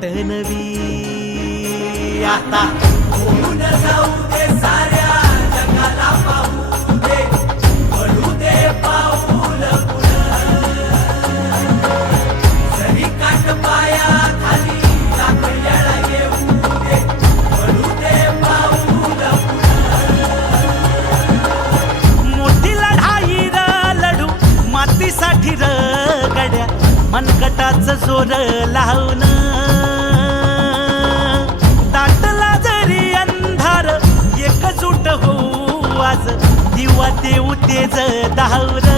वाट नवी आता होऊन जाऊ दे साऱ्या जगाला पाहू दे पडू दे पाऊल पुढं जरी काट पाया खाली लाख येळा येऊ दे पडू दे पाऊल पुढं मोठी लढाई र लढू मातीसाठी र गड्या मनगटाचं जोर लावून दाटला जरी अंधार एकजूट होऊ आज दिवा देऊ तेज धावर